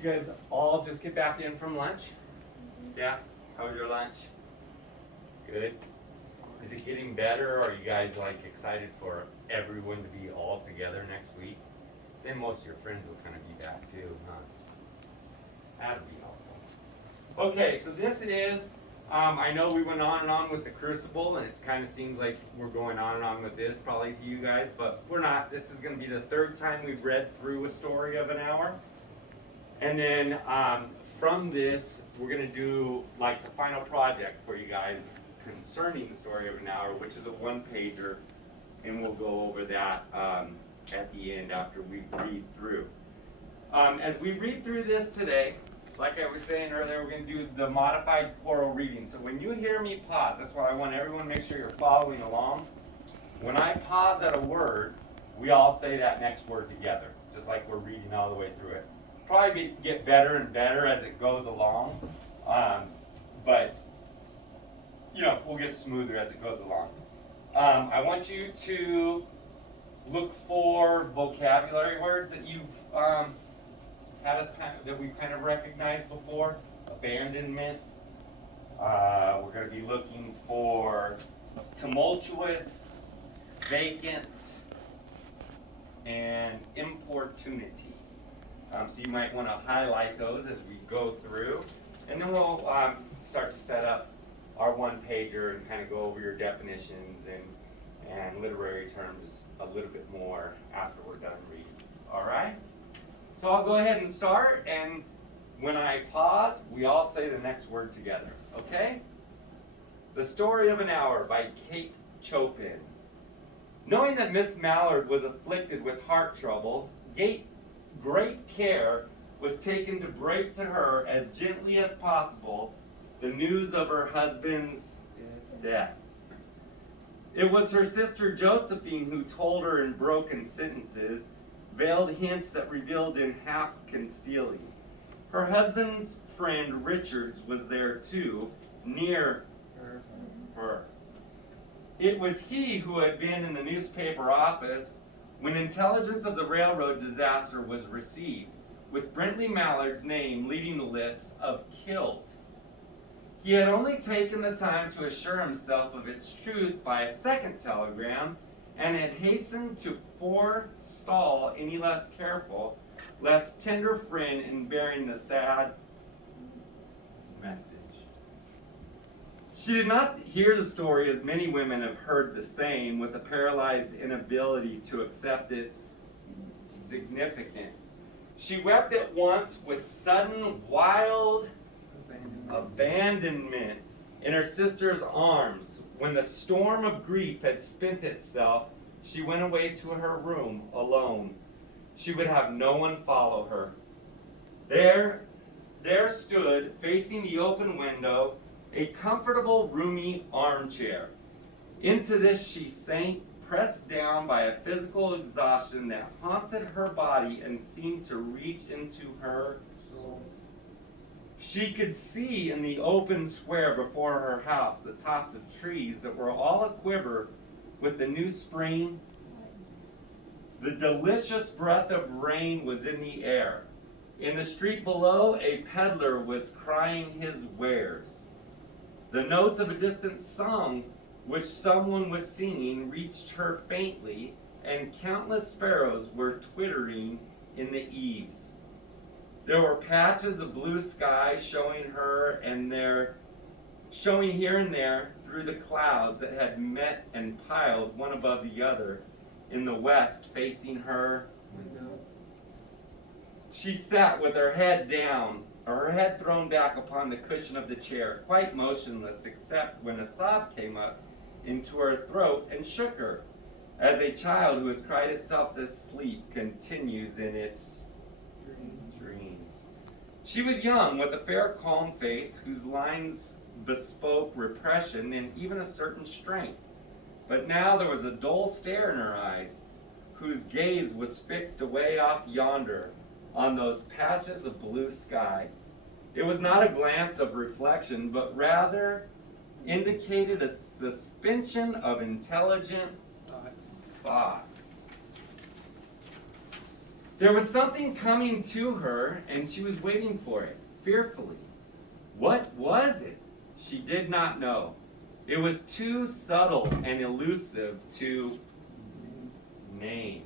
Did you guys all just get back in from lunch? Yeah? How was your lunch? Good? Is it getting better, or are you guys like excited for everyone to be all together next week? Then most of your friends will kind of be back too, huh? That'd be helpful. Okay, so this is, I know we went on and on with the Crucible, and it kind of seems like we're going on and on with this probably to you guys, but we're not. This is going to be the third time we've read through a story of an hour. And then from this, we're going to do like the final project for you guys concerning the story of an hour, which is a one-pager, and we'll go over that at the end after we read through. As we read through this today, like I was saying earlier, we're going to do the modified choral reading. So when you hear me pause, that's why I want everyone to make sure you're following along. When I pause at a word, we all say that next word together, just like we're reading all the way through it. Probably get better and better as it goes along, but you know, we'll get smoother as it goes along. I want you to look for vocabulary words that you've had us that we've kind of recognized before. Abandonment. We're going to be looking for tumultuous, vacant, and importunity. So you might want to highlight those as we go through, and then we'll start to set up our one-pager and kind of go over your definitions and literary terms a little bit more after we're done reading. All right? So I'll go ahead and start, and when I pause, we all say the next word together, okay? The Story of an Hour by Kate Chopin. Knowing that Miss Mallard was afflicted with heart trouble, great care was taken to break to her as gently as possible the news of her husband's death. It was her sister Josephine who told her in broken sentences, veiled hints that revealed in half concealing. Her husband's friend Richards was there too, near her. It was he who had been in the newspaper office when intelligence of the railroad disaster was received, with Brentley Mallard's name leading the list of killed. He had only taken the time to assure himself of its truth by a second telegram, and had hastened to forestall any less careful, less tender friend in bearing the sad message. She did not hear the story as many women have heard the same, with a paralyzed inability to accept its significance. She wept at once with sudden, wild abandonment in her sister's arms. When the storm of grief had spent itself, she went away to her room alone. She would have no one follow her. There stood, facing the open window, a comfortable, roomy armchair. Into this she sank, pressed down by a physical exhaustion that haunted her body and seemed to reach into her soul. She could see in the open square before her house the tops of trees that were all aquiver with the new spring. The delicious breath of rain was in the air. In the street below, a peddler was crying his wares. The notes of a distant song which someone was singing reached her faintly, and countless sparrows were twittering in the eaves. There were patches of blue sky showing here and there through the clouds that had met and piled one above the other in the west facing her window. She sat with her head down, or her head thrown back upon the cushion of the chair, quite motionless except when a sob came up into her throat and shook her, as a child who has cried itself to sleep continues in its dreams. She was young, with a fair, calm face whose lines bespoke repression and even a certain strength. But now there was a dull stare in her eyes, whose gaze was fixed away off yonder on those patches of blue sky. It was not a glance of reflection, but rather indicated a suspension of intelligent thought. There was something coming to her, and she was waiting for it, fearfully. What was it? She did not know. It was too subtle and elusive to name.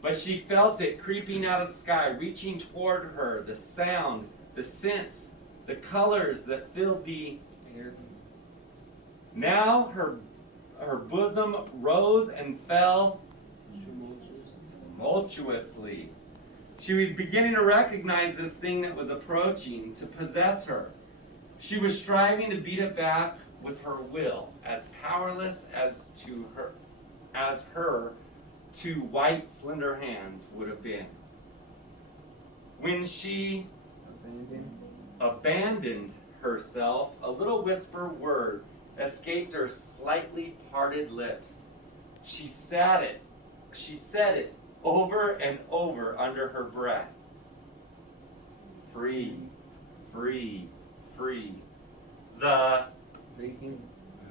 But she felt it creeping out of the sky, reaching toward her, the sound, the scents, the colors that filled the air. Now her bosom rose and fell tumultuously. She was beginning to recognize this thing that was approaching to possess her. She was striving to beat it back with her will, as powerless as her two white, slender hands would have been. When she abandoned herself, a little whisper word escaped her slightly parted lips. She said it over and over under her breath. Free, free, free. The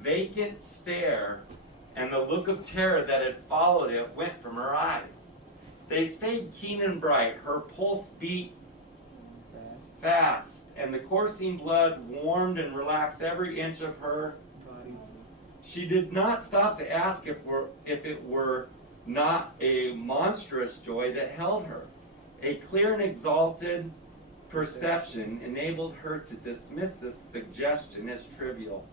vacant stare and the look of terror that had followed it went from her eyes. They stayed keen and bright. Her pulse beat fast, and the coursing blood warmed and relaxed every inch of her body. She did not stop to ask if it were not a monstrous joy that held her. A clear and exalted perception enabled her to dismiss this suggestion as trivial.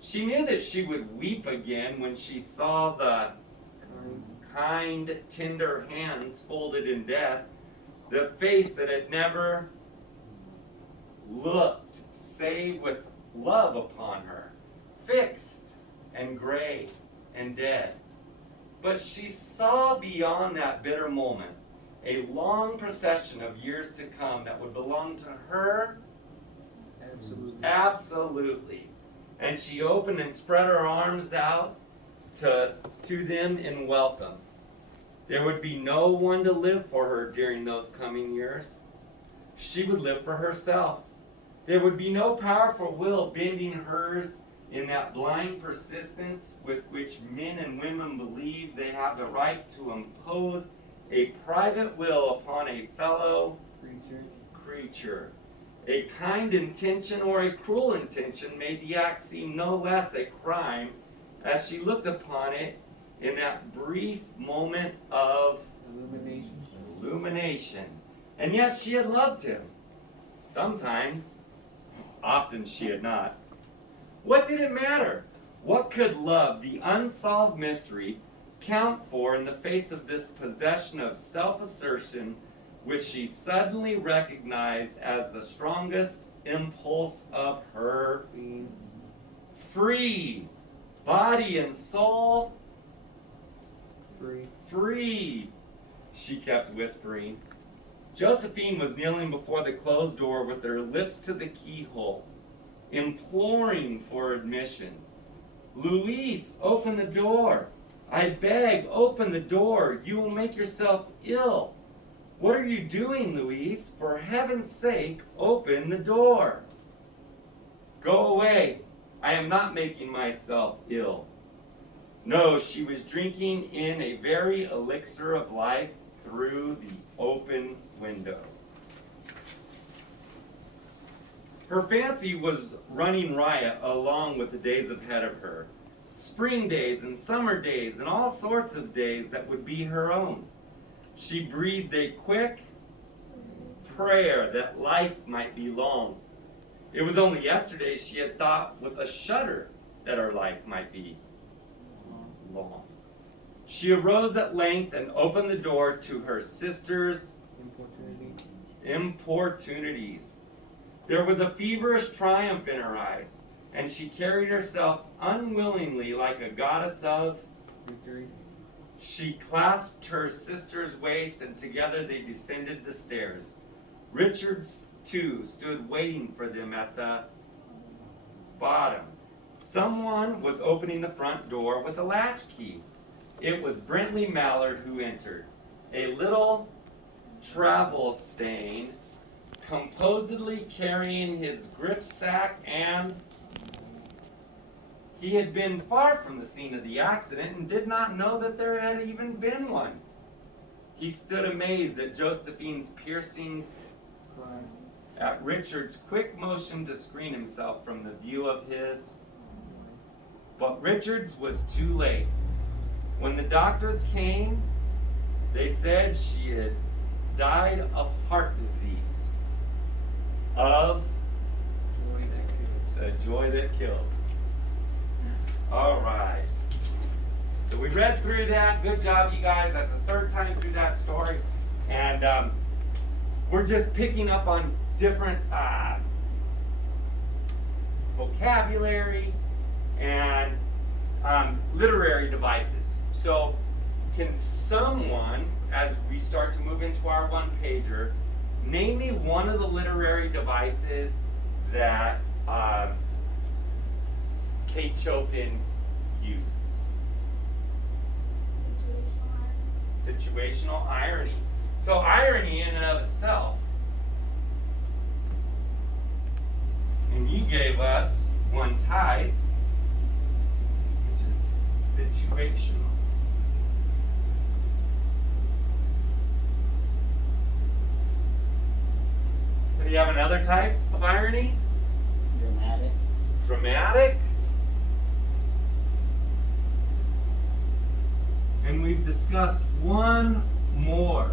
She knew that she would weep again when she saw the kind, tender hands folded in death, the face that had never looked save with love upon her, fixed and gray and dead. But she saw beyond that bitter moment a long procession of years to come that would belong to her absolutely. And she opened and spread her arms out to them in welcome. There would be no one to live for her during those coming years. She would live for herself. There would be no powerful will bending hers in that blind persistence with which men and women believe they have the right to impose a private will upon a fellow creature. A kind intention or a cruel intention made the act seem no less a crime as she looked upon it in that brief moment of illumination. And yet she had loved him. Sometimes, often she had not. What did it matter? What could love, the unsolved mystery, count for in the face of this possession of self-assertion which she suddenly recognized as the strongest impulse of her being? Free, body and soul. Free, she kept whispering. Josephine was kneeling before the closed door with her lips to the keyhole, imploring for admission. Luis, open the door. I beg, open the door. You will make yourself ill. What are you doing, Luis? For heaven's sake, open the door. Go away. I am not making myself ill. No, she was drinking in a very elixir of life through the open window. Her fancy was running riot along with the days ahead of her. Spring days and summer days and all sorts of days that would be her own. She breathed a quick prayer that life might be long. It was only yesterday she had thought with a shudder that her life might be long. She arose at length and opened the door to her sister's importunities. There was a feverish triumph in her eyes, and she carried herself unwillingly like a goddess of victory. She clasped her sister's waist, and together they descended the stairs. Richard, too, stood waiting for them at the bottom. Someone was opening the front door with a latchkey. It was Brentley Mallard who entered, a little travel-stained, composedly carrying his gripsack, and he had been far from the scene of the accident and did not know that there had even been one. He stood amazed at Josephine's piercing cry, at Richard's quick motion to screen himself from the view of his. But Richard's was too late. When the doctors came, they said she had died of heart disease. Of the joy that kills. All right. So we read through that. Good job, you guys. That's the third time through that story. And we're just picking up on different vocabulary and literary devices. So can someone, as we start to move into our one-pager, name me one of the literary devices that Kate Chopin uses? Situational irony. So irony in and of itself. And you gave us one type, which is situational. Do you have another type of irony? Dramatic. Dramatic. And we've discussed one more.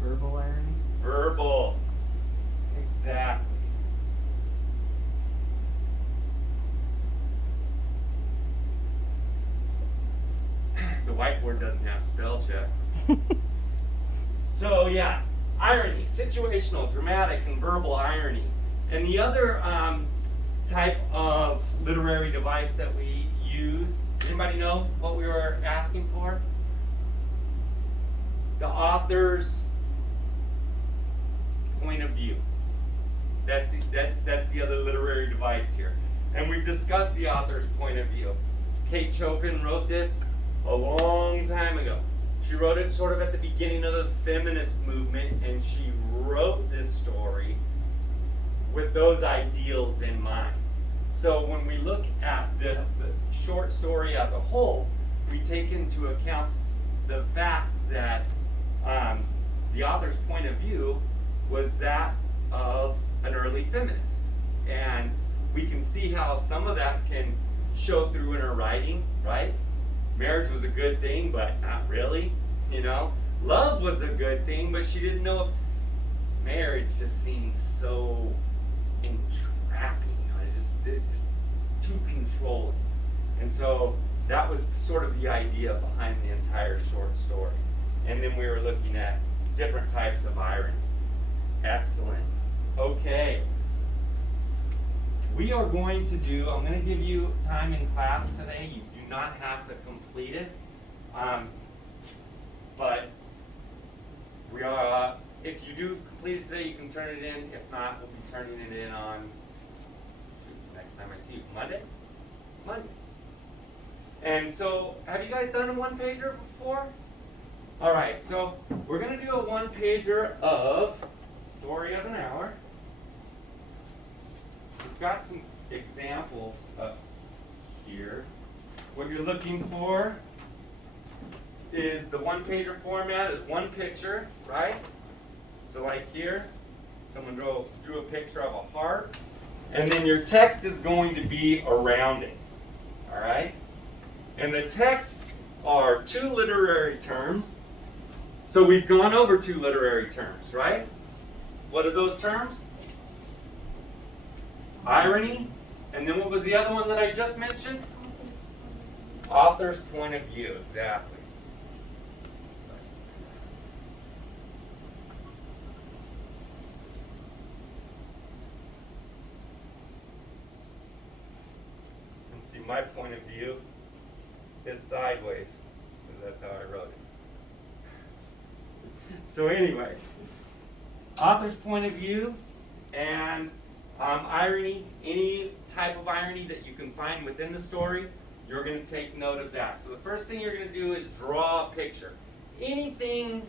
Verbal irony. Verbal. Exactly. The whiteboard doesn't have spell check. So yeah, irony, situational, dramatic, and verbal irony. And the other type of literary device that we use, anybody know what we were asking for? The author's point of view. That's the other literary device here. And we've discussed the author's point of view. Kate Chopin wrote this a long time ago. She wrote it sort of at the beginning of the feminist movement, and she wrote this story with those ideals in mind. So when we look at the short story as a whole, we take into account the fact that the author's point of view was that of an early feminist. And we can see how some of that can show through in her writing, right? Marriage was a good thing, but not really, you know? Love was a good thing, but she didn't know if marriage just seemed so entrapping, you know? It's just too controlling. And so that was sort of the idea behind the entire short story. And then we were looking at different types of irony. Excellent. Okay. We are going to do, I'm going to give you time in class today. You do not have to complete it. But we are, if you do complete it today, you can turn it in. If not, we'll be turning it in on, next time I see you, Monday? Monday. And so, have you guys done a one-pager before? All right, so we're going to do a one-pager of Story of an Hour. We've got some examples up here. What you're looking for is the one-pager format is one picture, right? So like here, someone drew a picture of a heart, and then your text is going to be around it, all right? And the text are two literary terms. So we've gone over two literary terms, right? What are those terms? Irony, and then what was the other one that I just mentioned? Author's point of view, exactly. And see, my point of view is sideways, because that's how I wrote it. So anyway, author's point of view and irony, any type of irony that you can find within the story, you're going to take note of that. So the first thing you're going to do is draw a picture. Anything,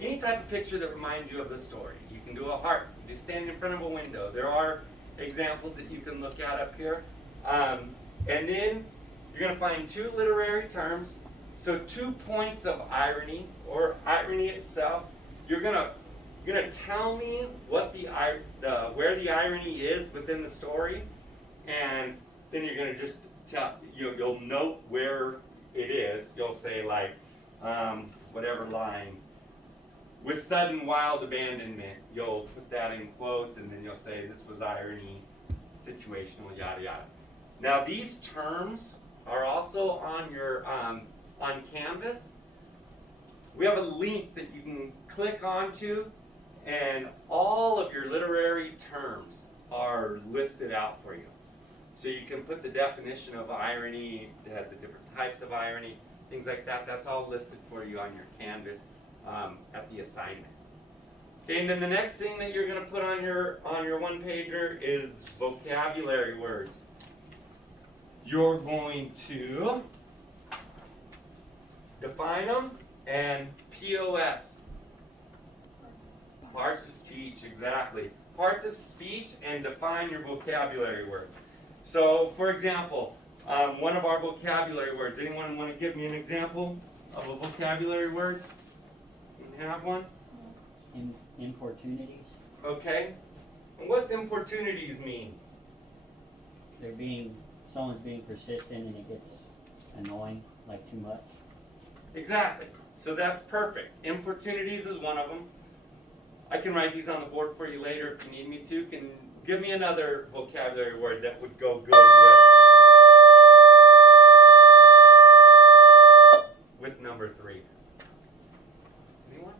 any type of picture that reminds you of the story. You can do a heart, you can do standing in front of a window. There are examples that you can look at up here. And then you're gonna find 2 literary terms, so 2 points of irony or irony itself. You're gonna tell me what where the irony is within the story, and then you're gonna just tell you'll note where it is. You'll say like whatever line. With sudden wild abandonment, you'll put that in quotes, and then you'll say this was irony, situational, yada yada. Now these terms are also on your on Canvas. We have a link that you can click onto, and all of your literary terms are listed out for you. So you can put the definition of irony, it has the different types of irony, things like that. That's all listed for you on your Canvas at the assignment. Okay, and then the next thing that you're going to put on your one pager is vocabulary words. You're going to define them and POS. Parts of speech, exactly. Parts of speech and define your vocabulary words. So, for example, one of our vocabulary words. Anyone want to give me an example of a vocabulary word? You have one? Importunities. Okay. And what's importunities mean? Someone's being persistent and it gets annoying, like too much. Exactly. So that's perfect. Importunities is one of them. I can write these on the board for you later if you need me to. Can give me another vocabulary word that would go good with number 3. Anyone?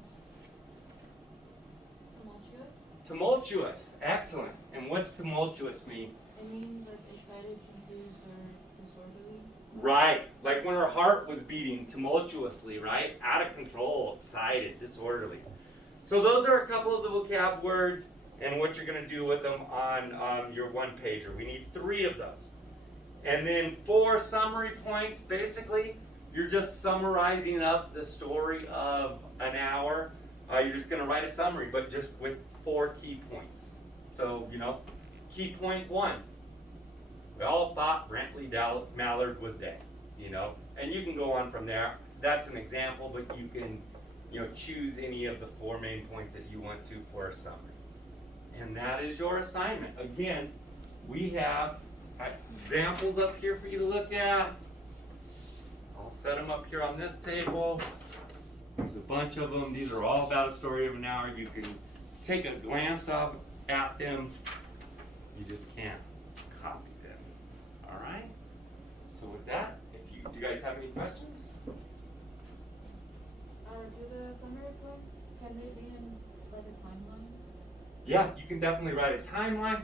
Tumultuous? Tumultuous. Excellent. And what's tumultuous mean? It means like excited, confused, or disorderly. Right. Like when her heart was beating tumultuously, right? Out of control, excited, disorderly. So those are a couple of the vocab words and what you're going to do with them on your one pager. We need 3 of those. And then 4 summary points. Basically, you're just summarizing up the story of an hour. You're just going to write a summary, but just with 4 key points. So, key point 1. We all thought Brantley Mallard was dead, and you can go on from there. That's an example, but you can, choose any of the 4 main points that you want to for a summary. And that is your assignment. Again, we have examples up here for you to look at. I'll set them up here on this table. There's a bunch of them. These are all about a story of an hour. You can take a glance at them. You just can't copy them. All right? So with that, do you guys have any questions? Do the summary points, can they be in like a timeline? Yeah, you can definitely write a timeline.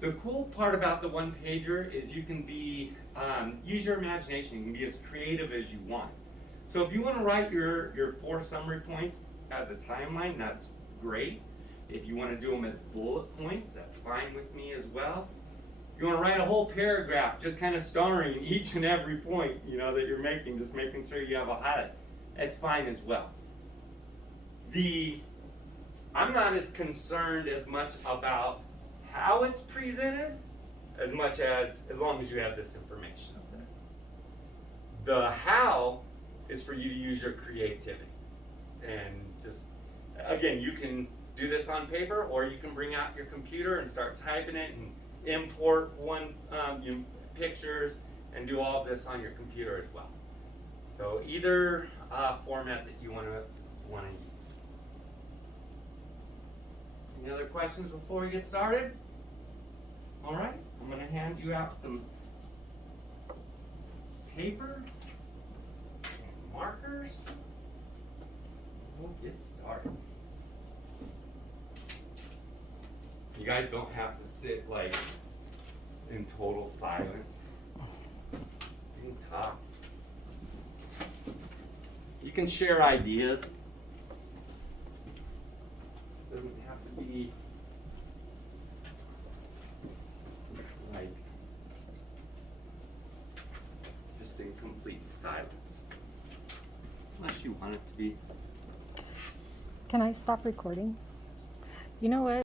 The cool part about the one pager is you can use your imagination. You can be as creative as you want. So if you want to write your 4 summary points as a timeline, that's great. If you want to do them as bullet points, that's fine with me as well. If you want to write a whole paragraph just kind of starring each and every point, that you're making, just making sure you have a highlight, that's fine as well. I'm not as concerned as much about how it's presented as much as long as you have this information up there. The how is for you to use your creativity. And just, again, you can do this on paper, or you can bring out your computer and start typing it and import pictures and do all of this on your computer as well. So either format that you want to use. Any other questions before we get started? All right, I'm going to hand you out some paper and markers. We'll get started. You guys don't have to sit in total silence. You can talk. You can share ideas. This doesn't have to be just in complete silence. Unless you want it to be. Can I stop recording? You know what?